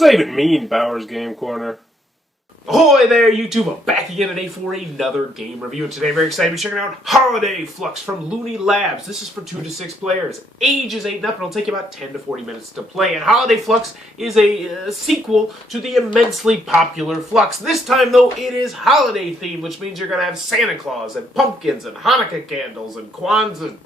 does that even mean, Bowers Game Corner? Ahoy there, YouTube! I'm back again today for another game review, and today I'm very excited to be checking out Holiday Fluxx from Looney Labs. This is for 2 to 6 players. Age is 8 and up, and it'll take you about 10 to 40 minutes to play. And Holiday Fluxx is a sequel to the immensely popular Fluxx. This time, though, it is holiday themed, which means you're going to have Santa Claus and pumpkins and Hanukkah candles and Kwanzaa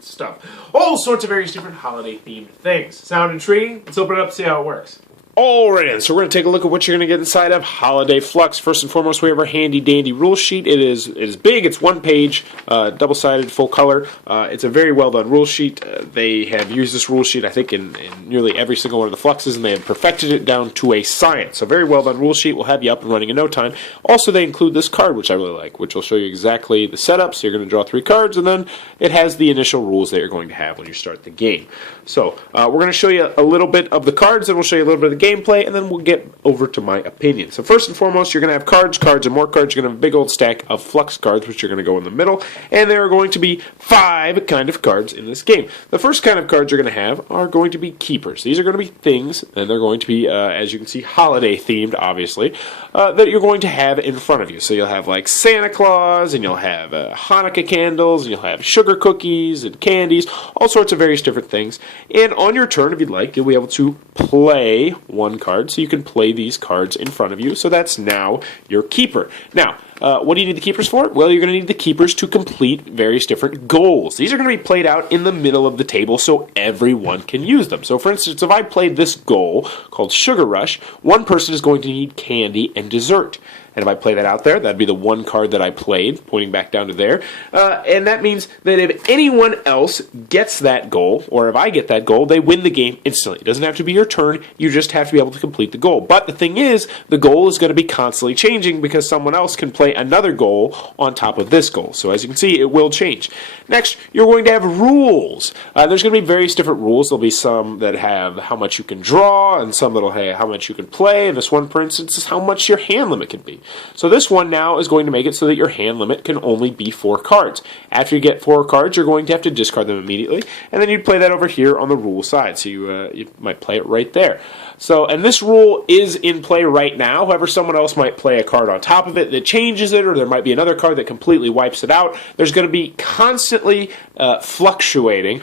stuff. All sorts of various different holiday themed things. Sound intriguing? Let's open it up and see how it works. Alright then, so we're going to take a look at what you're going to get inside of Holiday Fluxx. First and foremost, we have our handy dandy rule sheet. It is big, it's one page, double-sided, full color. It's a very well done rule sheet. They have used this rule sheet, I think, in nearly every single one of the Fluxxes, and they have perfected it down to a science. A very well done rule sheet will have you up and running in no time. Also, they include this card, which I really like, which will show you exactly the setup. So you're going to draw 3 cards, and then it has the initial rules that you're going to have when you start the game. So we're going to show you a little bit of the cards, and we'll show you a little bit of the gameplay, and then we'll get over to my opinion. So first and foremost, you're going to have cards, and more cards. You're going to have a big old stack of Fluxx cards, which are going to go in the middle, and there are going to be 5 kind of cards in this game. The first kind of cards you're going to have are going to be keepers. These are going to be things, and they're going to be, as you can see, holiday themed, obviously, that you're going to have in front of you. So you'll have like Santa Claus, and you'll have Hanukkah candles, and you'll have sugar cookies and candies, all sorts of various different things. And on your turn, if you'd like, you'll be able to play one card, so you can play these cards in front of you. So that's now your keeper. Now, what do you need the keepers for? Well, you're going to need the keepers to complete various different goals. These are going to be played out in the middle of the table so everyone can use them. So, for instance, if I played this goal called Sugar Rush, one person is going to need candy and dessert. And if I play that out there, that'd be the one card that I played, pointing back down to there. And that means that if anyone else gets that goal, or if I get that goal, they win the game instantly. It doesn't have to be your turn. You just have to be able to complete the goal. But the thing is, the goal is going to be constantly changing because someone else can play another goal on top of this goal. So as you can see, it will change. Next, you're going to have rules. There's going to be various different rules. There'll be some that have how much you can draw, and some that'll have how much you can play. And this one, for instance, is how much your hand limit can be. So this one now is going to make it so that your hand limit can only be 4 cards. After you get 4 cards, you're going to have to discard them immediately, and then you'd play that over here on the rule side. So you might play it right there. So, and this rule is in play right now. However, someone else might play a card on top of it that changes it, or there might be another card that completely wipes it out. There's going to be constantly fluctuating,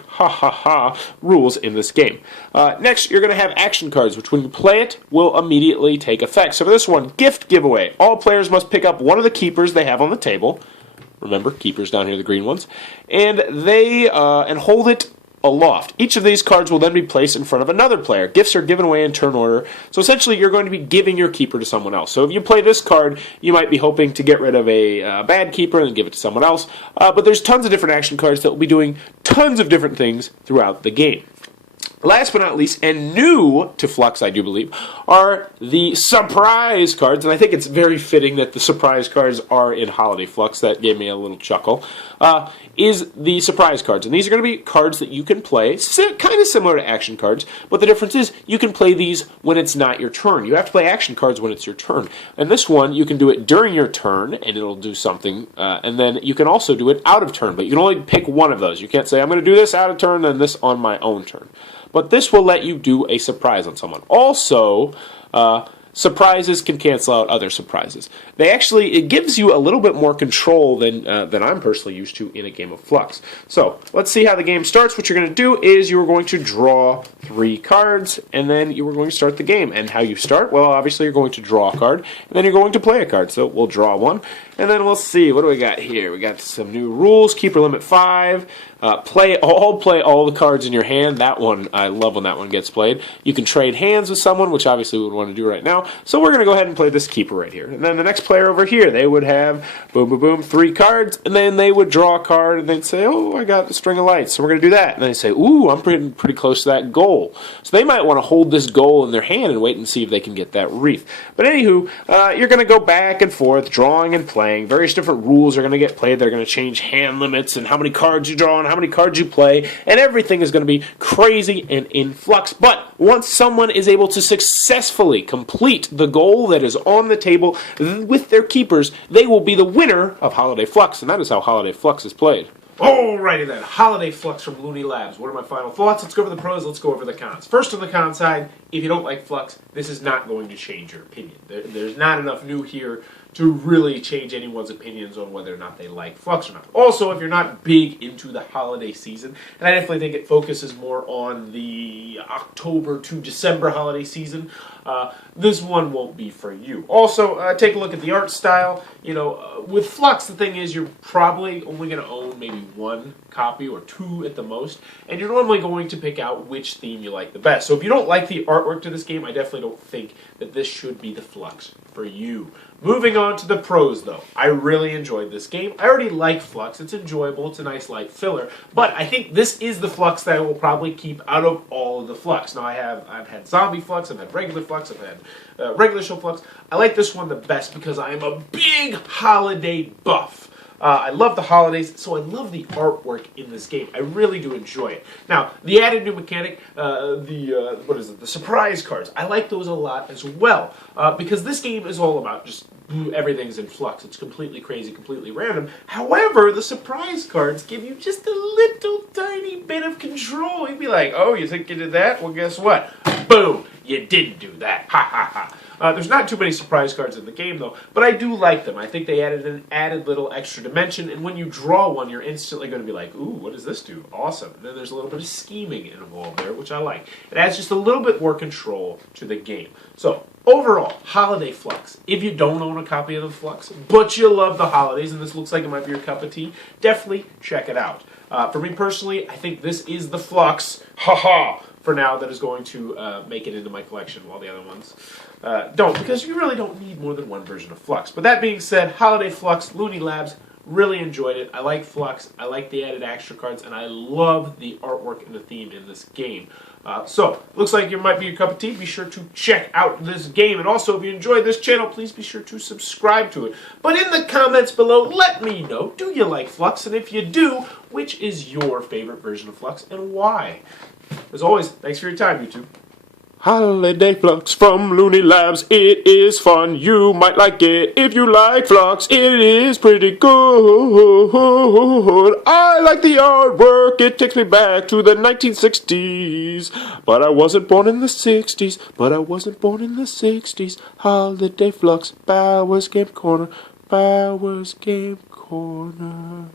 rules in this game. Next, you're going to have action cards, which when you play it, will immediately take effect. So for this one, gift giveaway. All players must pick up one of the keepers they have on the table. Remember, keepers down here, the green ones. And they and hold it aloft. Each of these cards will then be placed in front of another player. Gifts are given away in turn order. So essentially, you're going to be giving your keeper to someone else. So if you play this card, you might be hoping to get rid of a bad keeper and give it to someone else. But there's tons of different action cards that will be doing tons of different things throughout the game. Last but not least, and new to Fluxx, I do believe, are the surprise cards. And I think it's very fitting that the surprise cards are in Holiday Fluxx. That gave me a little chuckle. Is the surprise cards. And these are going to be cards that you can play, kind of similar to action cards, but the difference is you can play these when it's not your turn. You have to play action cards when it's your turn. And this one, you can do it during your turn, and it'll do something, and then you can also do it out of turn, but you can only pick one of those. You can't say, I'm going to do this out of turn and this on my own turn. But this will let you do a surprise on someone. Also, surprises can cancel out other surprises. It gives you a little bit more control than I'm personally used to in a game of Fluxx. So, let's see how the game starts. What you're going to do is you're going to draw 3 cards, and then you are going to start the game. And how you start? Well, obviously you're going to draw a card, and then you're going to play a card. So, we'll draw one, and then we'll see. What do we got here? We got some new rules. Keeper limit 5. Play all the cards in your hand. That one, I love when that one gets played. You can trade hands with someone, which obviously we would want to do right now. So we're going to go ahead and play this keeper right here. And then the next player over here, they would have, boom, boom, boom, 3 cards, and then they would draw a card, and they'd say, oh, I got the string of lights, so we're going to do that. And they say, ooh, I'm pretty close to that goal. So they might want to hold this goal in their hand and wait and see if they can get that wreath. But anywho, you're going to go back and forth, drawing and playing. Various different rules are going to get played. They're going to change hand limits and how many cards you draw and how many cards you play, and everything is going to be crazy and in flux. But once someone is able to successfully complete the goal that is on the table with their keepers, they will be the winner of Holiday Fluxx, and that is how Holiday Fluxx is played. Alrighty then, Holiday Fluxx from Looney Labs. What are my final thoughts? Let's go over the pros, let's go over the cons. First on the con side, if you don't like Fluxx, this is not going to change your opinion. There's not enough new here to really change anyone's opinions on whether or not they like Fluxx or not. Also, if you're not big into the holiday season, and I definitely think it focuses more on the October to December holiday season, this one won't be for you. Also, take a look at the art style. You know, with Fluxx, the thing is you're probably only going to own maybe one copy or two at the most, and you're normally going to pick out which theme you like the best. So if you don't like the artwork to this game, I definitely don't think that this should be the Fluxx for you. Moving on to the pros, though. I really enjoyed this game. I already like Fluxx. It's enjoyable. It's a nice light filler. But I think this is the Fluxx that I will probably keep out of all of the Fluxx. Now, I've had Zombie Fluxx, I've had regular Fluxx, I've had regular show Fluxx. I like this one the best because I am a big holiday buff. I love the holidays, so I love the artwork in this game. I really do enjoy it. Now, the added new mechanic, the surprise cards, I like those a lot as well, because this game is all about just everything's in flux. It's completely crazy, completely random. However, the surprise cards give you just a little tiny bit of control. You'd be like, oh, you think you did that? Well, guess what? Boom! You didn't do that. Ha ha ha. There's not too many surprise cards in the game, though, but I do like them. I think they added an added little extra dimension, and when you draw one, you're instantly going to be like, ooh, what does this do? Awesome. And then there's a little bit of scheming involved there, which I like. It adds just a little bit more control to the game. So, overall, Holiday Fluxx. If you don't own a copy of the Fluxx, but you love the holidays, and this looks like it might be your cup of tea, definitely check it out. For me personally, I think this is the Fluxx, haha, for now, that is going to make it into my collection, while the other ones don't, because you really don't need more than one version of Fluxx. But that being said, Holiday Fluxx, Looney Labs, really enjoyed it. I like Fluxx, I like the added extra cards, and I love the artwork and the theme in this game. So, looks like it might be your cup of tea. Be sure to check out this game. And also, if you enjoyed this channel, please be sure to subscribe to it. But in the comments below, let me know, do you like Fluxx? And if you do, which is your favorite version of Fluxx and why? As always, thanks for your time, YouTube. Holiday Fluxx from Looney Labs, it is fun, you might like it. If you like Fluxx, it is pretty good. I like the artwork, it takes me back to the 1960s. But I wasn't born in the 60s, Holiday Fluxx, Bowers Game Corner, Bowers Game Corner.